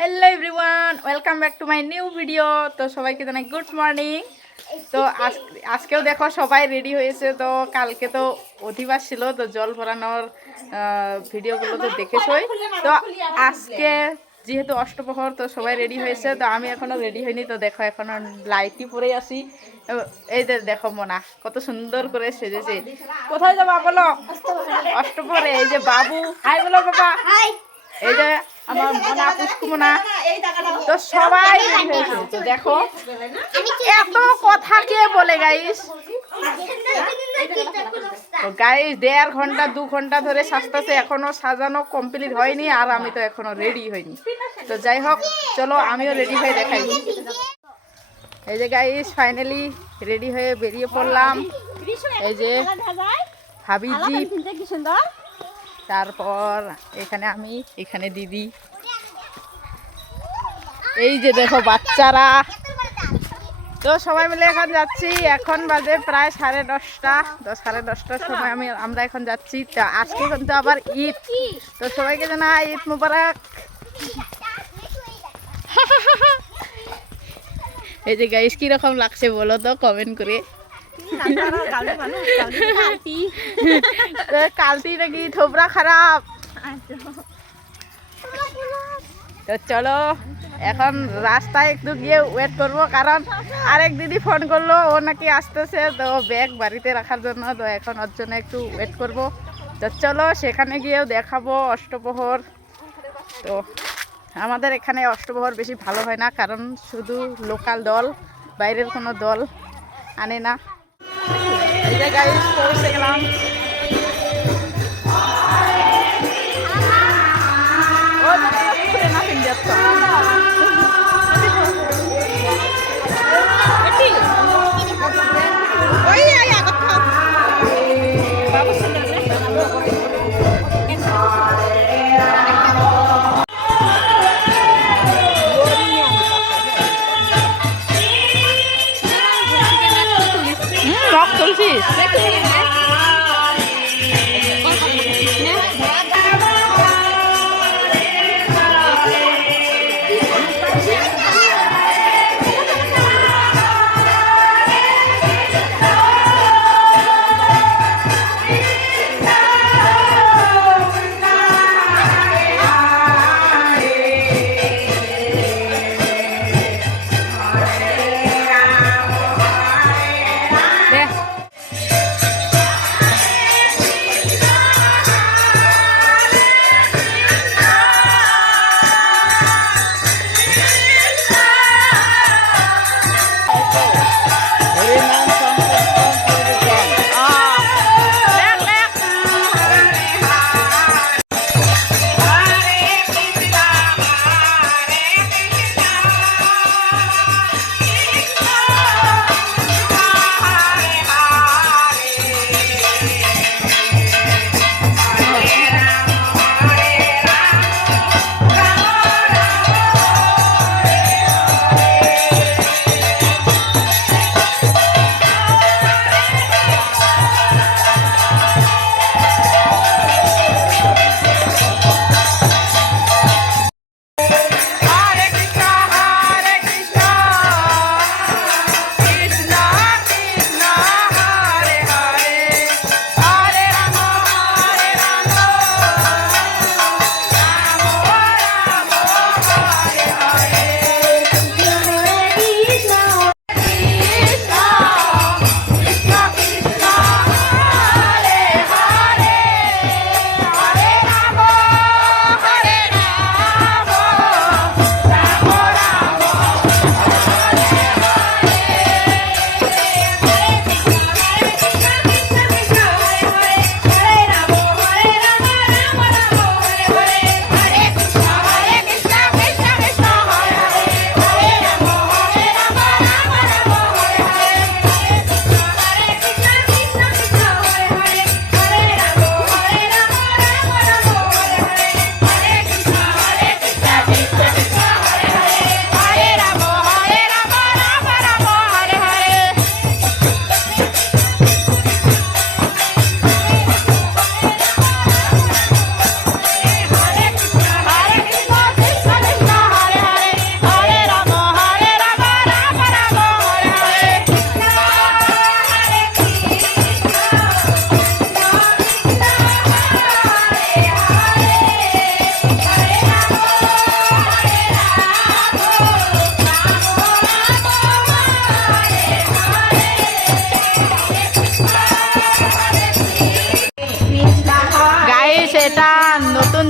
Hello everyone, welcome back to my new video. তো সবাইকে জানাই গুড মর্নিং। তো আজকেও দেখো সবাই রেডি হয়েছে। তো কালকে তো অধিবাস ছিল, তো জল ভরানোর ভিডিওগুলো তো দেখেছই। তো আজকে যেহেতু অষ্টপ্রহর, তো সবাই রেডি হয়েছে, তো আমি এখনো রেডি হইনি। তো দেখো এখনো লাইটই পরে আসি। এই যে দেখো মোনা কত সুন্দর করে সেজেছে। কোথায় যাবা বলো? অষ্টপ্রহরে। এই যে বাবু হাই বলো বাবা। এই যে আমার মোনা, পুষ্কুমোনা, তো সবাই তো দেখো এত কথা কে বলে গাইস। তো গাইস 1.5 ঘন্টা 2 ঘন্টা ধরে সাজতেছে, এখনো সাজানো কমপ্লিট হয়নি, আর আমি তো এখনো রেডি হইনি। তো যাই হোক, চলো আমিও রেডি হয়ে দেখাই। এই যে গাইস ফাইনালি রেডি হয়ে বেরিয়ে পড়লাম। এই যে ভাবিজি, তারপর এখানে আমি, এখানে দিদি, এই যে দেখো বাচ্চারা। তো সবাই মিলে এখন যাচ্ছি। এখন বাজে প্রায় 10:30। তো 10:30টার সময় আমরা এখন যাচ্ছি। তো আজকে কিন্তু আবার ঈদ, তো সবাইকে জানাই ঈদ মুবারক। এই যে গাইস কিরকম লাগছে বলো তো কমেন্ট করে। কালতি নাকি থোবরা খারাপ। তো চলো এখন রাস্তায় একটু গিয়ে ওয়েট করবো, কারণ আরেক দিদি ফোন করলো, ও নাকি আসতেছে, তো ব্যাগ বাড়িতে রাখার জন্য। তো এখন ওর জন্য একটু ওয়েট করবো। তো চলো সেখানে গিয়েও দেখাবো অষ্টপ্রহর। তো আমাদের এখানে অষ্টপ্রহর বেশি ভালো হয় না, কারণ শুধু লোকাল দল, বাইরের কোনো দল আনে না। এই যে গাইস পৌঁছে গেলাম। রক তুলছিস?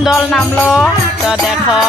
দল নামলো। তো দেখো